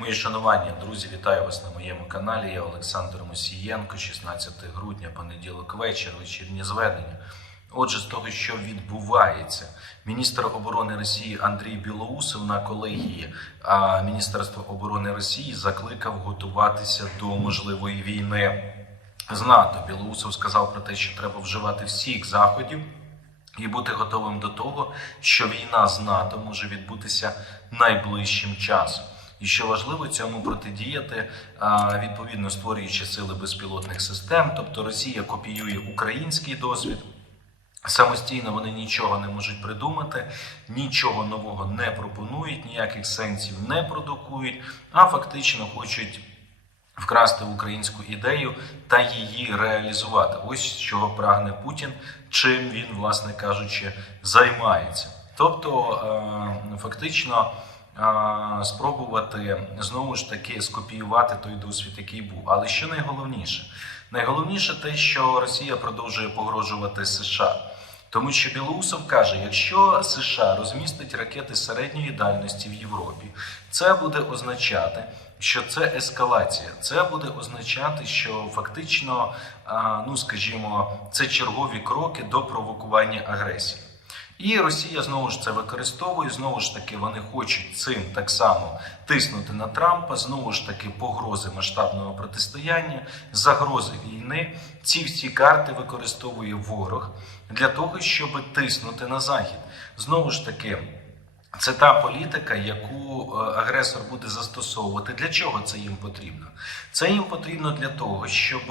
Мої шанування, друзі, вітаю вас на моєму каналі. Я Олександр Мосієнко, 16 грудня, понеділок вечір, вечірнє зведення. Отже, з того, що відбувається, міністр оборони Росії Андрій Білоусов на колегії Міністерства оборони Росії закликав готуватися до можливої війни з НАТО. Білоусов сказав про те, що треба вживати всіх заходів і бути готовим до того, що війна з НАТО може відбутися найближчим часом. І що важливо цьому протидіяти, відповідно створюючи сили безпілотних систем, тобто Росія копіює український досвід. Самостійно вони нічого не можуть придумати, нічого нового не пропонують, ніяких сенсів не продукують, а фактично хочуть вкрасти українську ідею та її реалізувати. Ось чого прагне Путін, чим він, власне кажучи, займається. Тобто, е, фактично. Спробувати знову ж таки скопіювати той досвід, який був. Але що найголовніше? Найголовніше те, що Росія продовжує погрожувати США. Тому що Білоусов каже, якщо США розмістить ракети середньої дальності в Європі, це буде означати, що це ескалація. Це буде означати, що фактично, ну скажімо, це чергові кроки до провокування агресії. І Росія знову ж це використовує. Знову ж таки, вони хочуть цим так само тиснути на Трампа. Знову ж таки, погрози масштабного протистояння, загрози війни. Ці всі карти використовує ворог для того, щоб тиснути на захід. Знову ж таки. Це та політика, яку е, агресор буде застосовувати. Для чого це їм потрібно? Це їм потрібно для того, щоб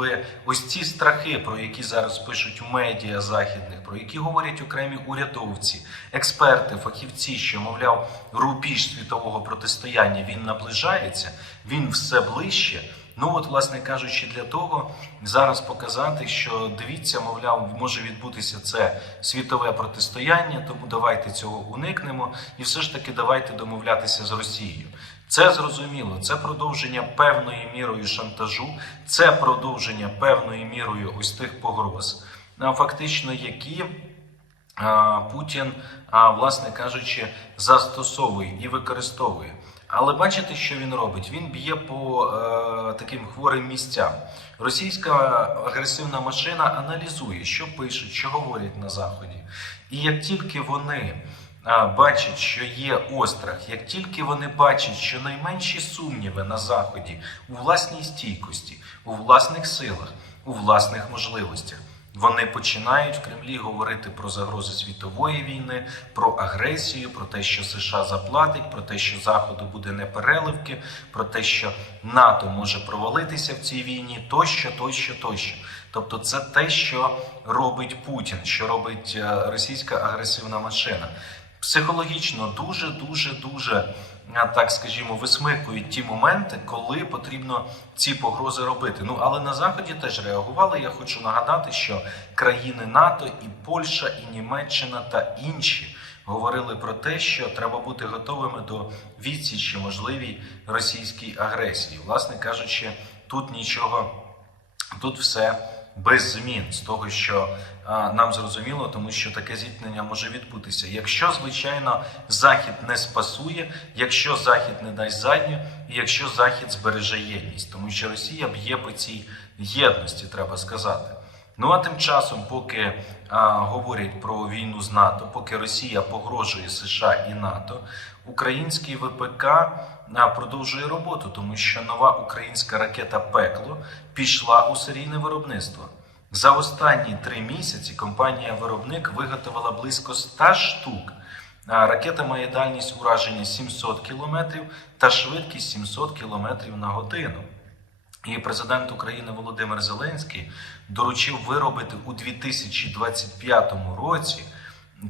ось ці страхи, про які зараз пишуть у медіа західних, про які говорять окремі урядовці, експерти, фахівці, що мовляв, рубіж світового протистояння він наближається, він все ближче. Ну от, власне кажучи, для того зараз показати, що дивіться, мовляв, може відбутися це світове протистояння, тому давайте цього уникнемо, і все ж таки давайте домовлятися з Росією. Це зрозуміло, це продовження певною мірою шантажу, це продовження певною мірою ось тих погроз, фактично які. а, Путін, власне кажучи, застосовує і використовує. Але бачите, що він робить? Він б'є по е, таким хворим місцям. Російська агресивна машина аналізує, що пишуть, що говорять на заході. І як тільки вони е, бачать, що є острах, як тільки вони бачать, що найменші сумніви на заході у власній стійкості, у власних силах, у власних можливостях. Вони починають в Кремлі говорити про загрози світової війни, про агресію, про те, що США заплатить, про те, що Заходу буде непереливки, про те, що НАТО може провалитися в цій війні, тощо, тощо, тощо. Тобто, це те, що робить Путін, що робить е, російська агресивна машина. Психологічно дуже, дуже, дуже так скажімо, висмикують ті моменти, коли потрібно ці погрози робити. Ну але на заході теж реагували. Я хочу нагадати, що країни НАТО, і Польща, і Німеччина та інші говорили про те, що треба бути готовими до відсічі можливій російській агресії. Власне кажучи, тут нічого, тут все без змін з того, що а, нам зрозуміло, тому що таке зіткнення може відбутися. Якщо, звичайно, Захід не спасує, якщо Захід не дасть задню, і якщо Захід збереже єдність, тому що Росія б'є по цій єдності, треба сказати. Ну а тим часом, поки а, говорять про війну з НАТО, поки Росія погрожує США і НАТО, український ВПК продовжує роботу, тому що нова українська ракета Пекло пішла у серійне виробництво. За останні три місяці компанія-виробник виготовила близько 100 штук. Ракета має дальність ураження 700 км та швидкість 700 км на годину. І президент України Володимир Зеленський доручив виробити у 2025 році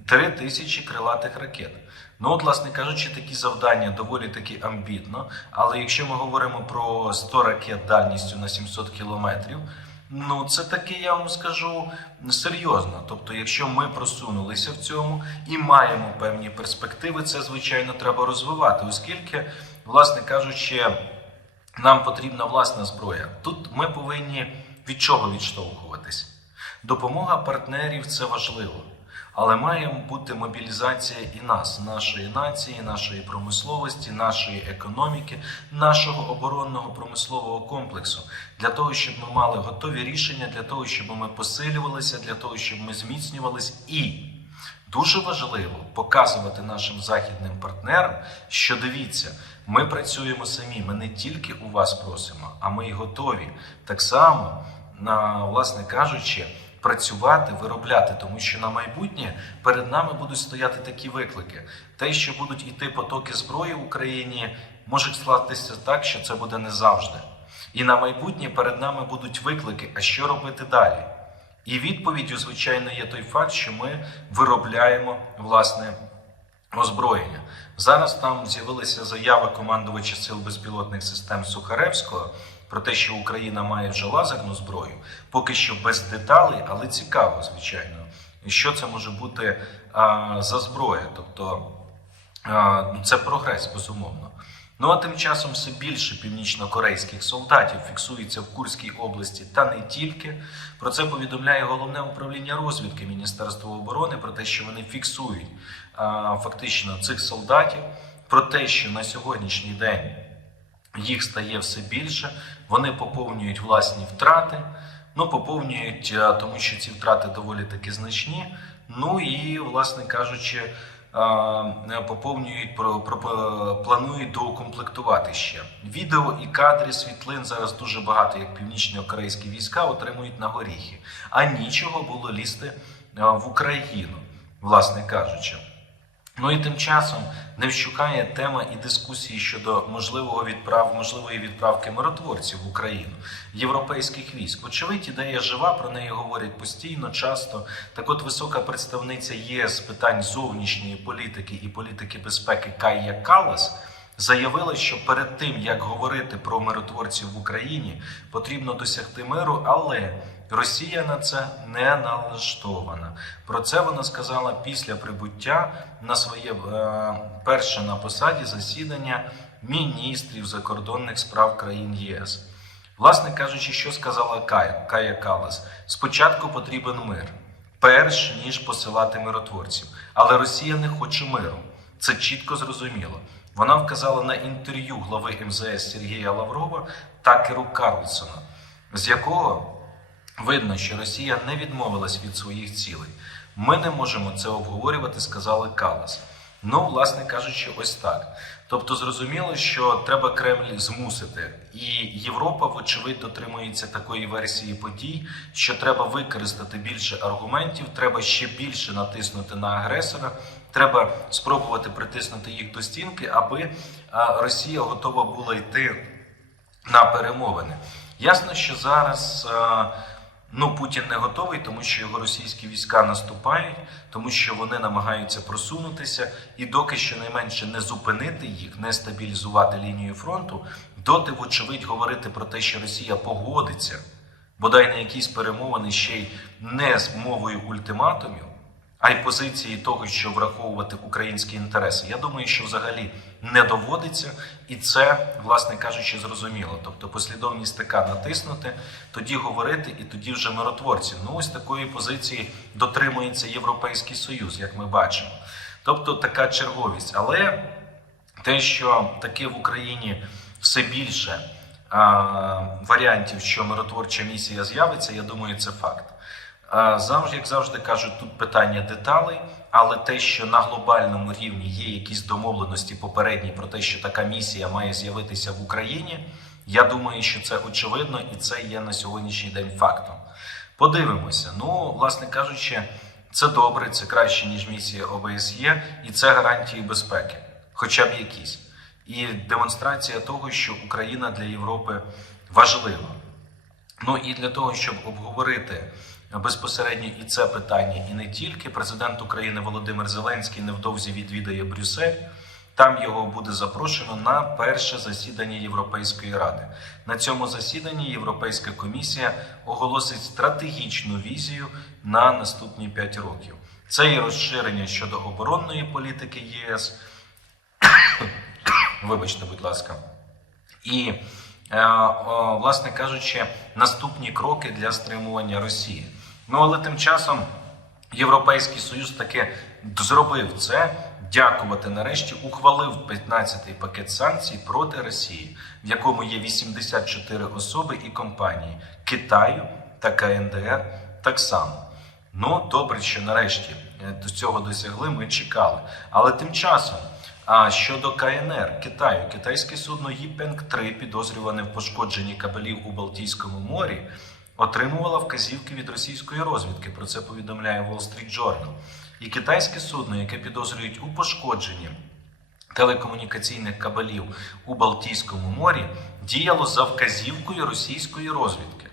3 тисячі крилатих ракет. Ну, от, власне кажучи, такі завдання доволі таки амбітно. Але якщо ми говоримо про 100 ракет дальністю на 700 кілометрів, ну це таки я вам скажу серйозно. Тобто, якщо ми просунулися в цьому і маємо певні перспективи, це звичайно треба розвивати, оскільки, власне кажучи, нам потрібна власна зброя. Тут ми повинні від чого відштовхуватись. Допомога партнерів це важливо. Але має бути мобілізація і нас, нашої нації, нашої промисловості, нашої економіки, нашого оборонного промислового комплексу для того, щоб ми мали готові рішення, для того, щоб ми посилювалися, для того, щоб ми зміцнювались і. Дуже важливо показувати нашим західним партнерам, що дивіться, ми працюємо самі. Ми не тільки у вас просимо, а ми й готові так само, власне кажучи, працювати, виробляти, тому що на майбутнє перед нами будуть стояти такі виклики. Те, що будуть йти потоки зброї в Україні, може скластися так, що це буде не завжди. І на майбутнє перед нами будуть виклики. А що робити далі? І відповіддю, звичайно, є той факт, що ми виробляємо власне озброєння. Зараз там з'явилася заява командувача сил безпілотних систем Сухаревського про те, що Україна має вже лазерну зброю. Поки що без деталей, але цікаво, звичайно, що це може бути а, за зброя. Тобто а, ну, це прогрес, безумовно. Ну а тим часом все більше північнокорейських солдатів фіксується в Курській області та не тільки. Про це повідомляє головне управління розвідки Міністерства оборони про те, що вони фіксують а, фактично цих солдатів, про те, що на сьогоднішній день їх стає все більше, вони поповнюють власні втрати. Ну, поповнюють, тому що ці втрати доволі таки значні. Ну і, власне кажучи, поповнюють про, про планують доукомплектувати ще відео і кадри світлин зараз дуже багато, як північно-корейські війська отримують на горіхи, а нічого було лізти в Україну, власне кажучи. Ну і тим часом не вщукає тема і дискусії щодо можливого відправ, можливої відправки миротворців в Україну європейських військ. Очевидь, ідея жива, про неї говорять постійно, часто. Так, от висока представниця ЄС з питань зовнішньої політики і політики безпеки Кая Калас заявила, що перед тим як говорити про миротворців в Україні, потрібно досягти миру, але Росія на це не налаштована. Про це вона сказала після прибуття на своє е, перше на посаді засідання міністрів закордонних справ країн ЄС. Власне кажучи, що сказала Кая, Кая Калас: спочатку потрібен мир, перш ніж посилати миротворців. Але Росія не хоче миру. Це чітко зрозуміло. Вона вказала на інтерв'ю глави МЗС Сергія Лаврова Такеру Карлсона, з якого видно, що Росія не відмовилась від своїх цілей. Ми не можемо це обговорювати, сказали Калас. Ну, власне кажучи, ось так. Тобто, зрозуміло, що треба Кремль змусити, і Європа, вочевидь, дотримується такої версії подій, що треба використати більше аргументів, треба ще більше натиснути на агресора. Треба спробувати притиснути їх до стінки, аби Росія готова була йти на перемовини. Ясно, що зараз. Ну, Путін не готовий, тому що його російські війська наступають, тому що вони намагаються просунутися, і доки щонайменше не зупинити їх, не стабілізувати лінію фронту, доти, вочевидь, говорити про те, що Росія погодиться, бодай на якісь перемовини ще й не з мовою ультиматумів, а й позиції того, що враховувати українські інтереси. Я думаю, що взагалі не доводиться, і це, власне кажучи, зрозуміло. Тобто, послідовність така натиснути, тоді говорити, і тоді вже миротворці. Ну, ось такої позиції дотримується Європейський Союз, як ми бачимо. Тобто така черговість. Але те, що таки в Україні все більше а, варіантів, що миротворча місія з'явиться, я думаю, це факт. Завжди, як завжди кажуть, тут питання деталей, але те, що на глобальному рівні є якісь домовленості попередні про те, що така місія має з'явитися в Україні, я думаю, що це очевидно і це є на сьогоднішній день фактом. Подивимося. Ну, власне кажучи, це добре, це краще ніж місія ОБСЄ, і це гарантії безпеки, хоча б якісь. І демонстрація того, що Україна для Європи важлива. Ну і для того, щоб обговорити безпосередньо і це питання, і не тільки президент України Володимир Зеленський невдовзі відвідає Брюссель. Там його буде запрошено на перше засідання Європейської ради. На цьому засіданні Європейська комісія оголосить стратегічну візію на наступні 5 років. Це і розширення щодо оборонної політики ЄС. Вибачте, будь ласка, і е, власне кажучи, наступні кроки для стримування Росії. Ну але тим часом Європейський Союз таки зробив це. Дякувати нарешті ухвалив 15-й пакет санкцій проти Росії, в якому є 84 особи і компанії Китаю та КНДР так само. Ну, добре, що нарешті е, до цього досягли. Ми чекали. Але тим часом, а щодо КНР Китаю, китайське судно Їпенг 3 підозрюване в пошкодженні кабелів у Балтійському морі, отримувала вказівки від російської розвідки. Про це повідомляє Wall Street Journal. І китайське судно, яке підозрюють у пошкодженні телекомунікаційних кабелів у Балтійському морі, діяло за вказівкою російської розвідки.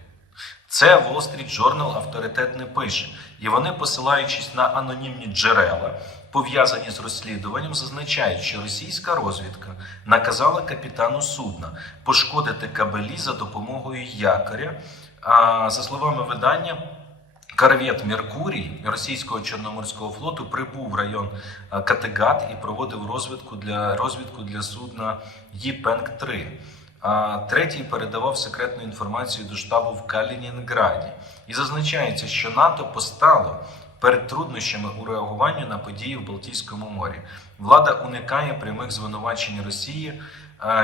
Це Wall Street Journal авторитет не пише, і вони, посилаючись на анонімні джерела, пов'язані з розслідуванням, зазначають, що російська розвідка наказала капітану судна пошкодити кабелі за допомогою якоря. А за словами видання, Корвет Меркурій російського чорноморського флоту прибув в район Категат і проводив розвідку для розвідку для судна Їпенг 3 а третій передавав секретну інформацію до штабу в Калінінграді. І зазначається, що НАТО постало перед труднощами у реагуванні на події в Балтійському морі. Влада уникає прямих звинувачень Росії,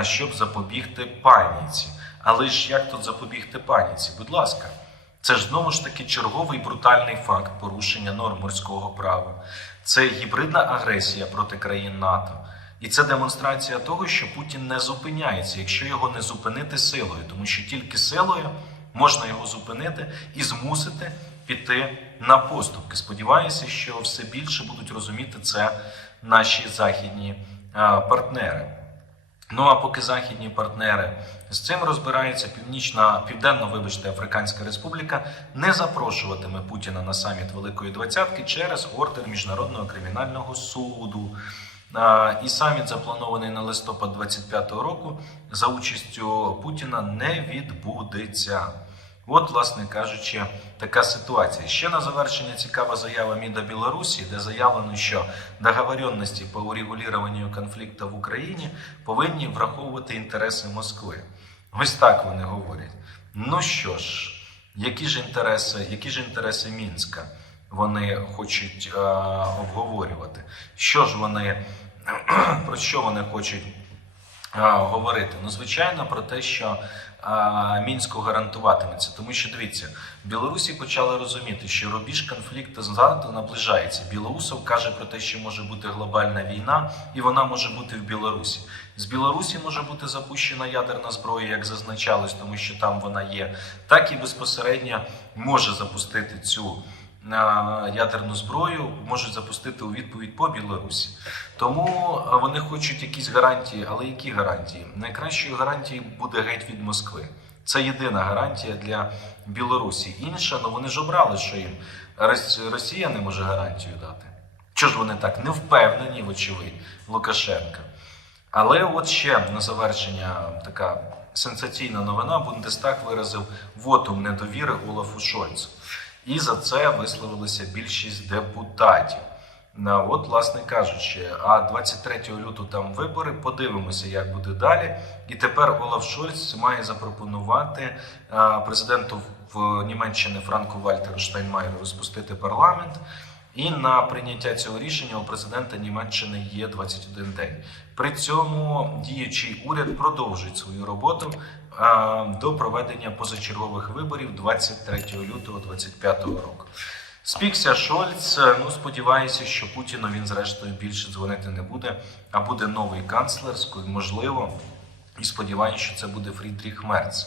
щоб запобігти паніці. Але ж як тут запобігти паніці? Будь ласка. Це ж знову ж таки черговий брутальний факт порушення норм морського права. Це гібридна агресія проти країн НАТО. І це демонстрація того, що Путін не зупиняється, якщо його не зупинити силою, тому що тільки силою можна його зупинити і змусити піти на поступки. Сподіваюся, що все більше будуть розуміти це наші західні партнери. Ну а поки західні партнери з цим розбираються, північна південна, вибачте, Африканська Республіка не запрошуватиме Путіна на саміт Великої Двадцятки через ордер міжнародного кримінального суду. І саміт запланований на листопад 25-го року за участю Путіна не відбудеться. От, власне кажучи, така ситуація. Ще на завершення цікава заява МІДа Білорусі, де заявлено, що договоренності по урегулюванню конфлікту в Україні повинні враховувати інтереси Москви. Ось так вони говорять. Ну що ж, які ж інтереси, які ж інтереси Мінська вони хочуть е, обговорювати? Що ж вони про що вони хочуть? а, говорити. Ну, звичайно, про те, що мінську гарантуватиметься. Тому що дивіться, Білорусі почали розуміти, що рубіж конфлікту з НАТО наближається. Білоусов каже про те, що може бути глобальна війна, і вона може бути в Білорусі. З Білорусі може бути запущена ядерна зброя, як зазначалось, тому що там вона є, так і безпосередньо може запустити цю на ядерну зброю можуть запустити у відповідь по Білорусі. Тому вони хочуть якісь гарантії, але які гарантії? Найкращою гарантією буде геть від Москви. Це єдина гарантія для Білорусі. Інша, ну вони ж обрали, що їм Росія не може гарантію дати. Чого ж вони так не впевнені, вочевидь, Лукашенка? Але от ще на завершення така сенсаційна новина: Бундестаг виразив вотум недовіри Олафу Шольцу. І за це висловилася більшість депутатів. От, власне кажучи, а 23 лютого там вибори. Подивимося, як буде далі. І тепер Олаф Шольц має запропонувати президенту в Німеччини Франку Вальтеру Штайнмайеру розпустити парламент. І на прийняття цього рішення у президента Німеччини є 21 день. При цьому діючий уряд продовжить свою роботу до проведення позачергових виборів 23 лютого 2025 року. Спікся Шольц. Ну сподіваюся, що Путіну він зрештою більше дзвонити не буде, а буде новий канцлер, можливо, і сподіваюся, що це буде Фрідріх Мерц.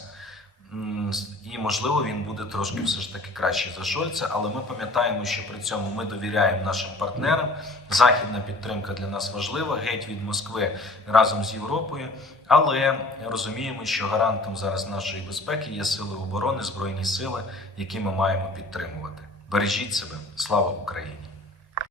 І можливо він буде трошки все ж таки краще за Шольца, але ми пам'ятаємо, що при цьому ми довіряємо нашим партнерам. Західна підтримка для нас важлива, геть від Москви разом з Європою. Але розуміємо, що гарантом зараз нашої безпеки є сили оборони, збройні сили, які ми маємо підтримувати. Бережіть себе, слава Україні!